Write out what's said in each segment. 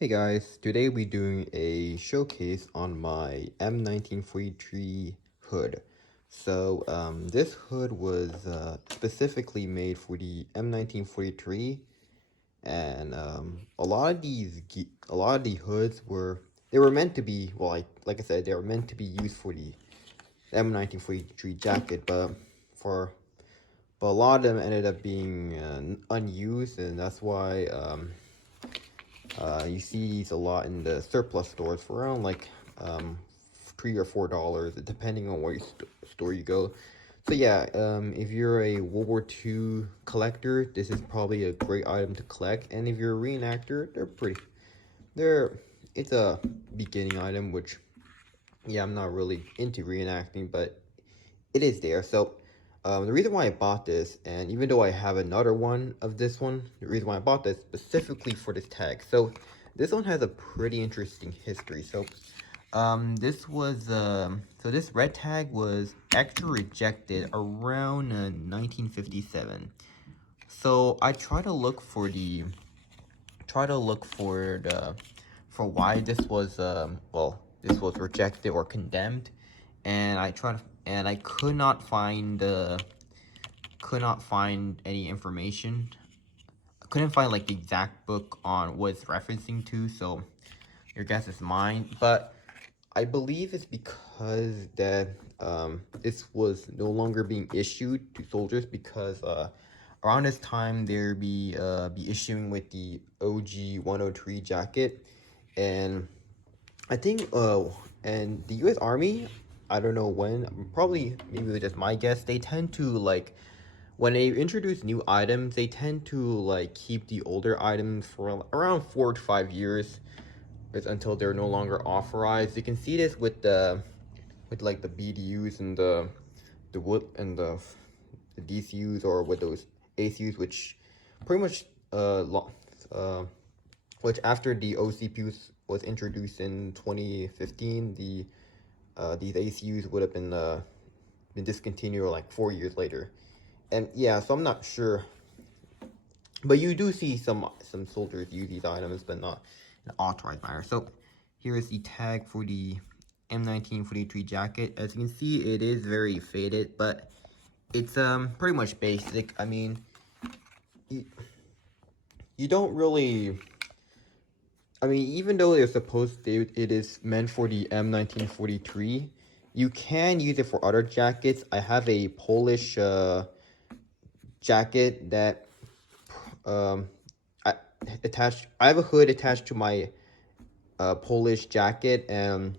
Hey guys, today we're doing a showcase on my M1943 hood. This hood was specifically made for the M1943, and a lot of the hoods were meant to be, well, like I said, they were meant to be used for the M1943 jacket, for but a lot of them ended up being unused, and that's why you see these a lot in the surplus stores for around like $3 or $4, depending on where store you go. So yeah, if you're a World War II collector, this is probably a great item to collect. And if you're a reenactor, they're it's a beginning item, which yeah, I'm not really into reenacting, but it is there. So the reason why I bought this, and even though I have another one of this one, the reason why I bought this specifically for this tag. So this one has a pretty interesting history. This red tag was actually rejected around 1957. So I try to look for why this was this was rejected or condemned, and I could not find any information. I couldn't find like the exact book on what it's referencing to, so your guess is mine. But I believe it's because that this was no longer being issued to soldiers because around this time they'll be issuing with the OG 103 jacket, and I think and the US Army, I don't know when, probably maybe just my guess, they tend to like when they introduce new items, they tend to like keep the older items for around 4 to 5 years. It's until they're no longer authorized. You can see this with like the BDUs and the wood and the DCUs, or with those ACUs, which pretty much which after the OCP was introduced in 2015, these ACUs would have been discontinued like 4 years later. And yeah, so I'm not sure, but you do see some soldiers use these items, but not in an authorized manner. So here is the tag for the M1943 jacket. As you can see, it is very faded, but it's pretty much basic. I mean, you don't really. I mean, even though it is meant for the M1943, you can use it for other jackets. I have a Polish jacket that um I I have a hood attached to my Polish jacket, and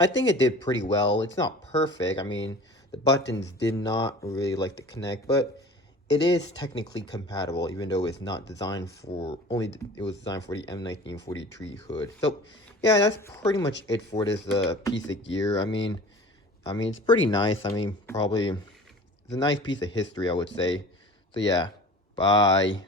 I think it did pretty well. It's not perfect. I mean, the buttons did not really like to connect, but it is technically compatible, even though it's not designed for it was designed for the M1943 hood. So yeah, that's pretty much it for this piece of gear. I mean it's pretty nice. I mean, probably it's a nice piece of history, I would say. So yeah, bye.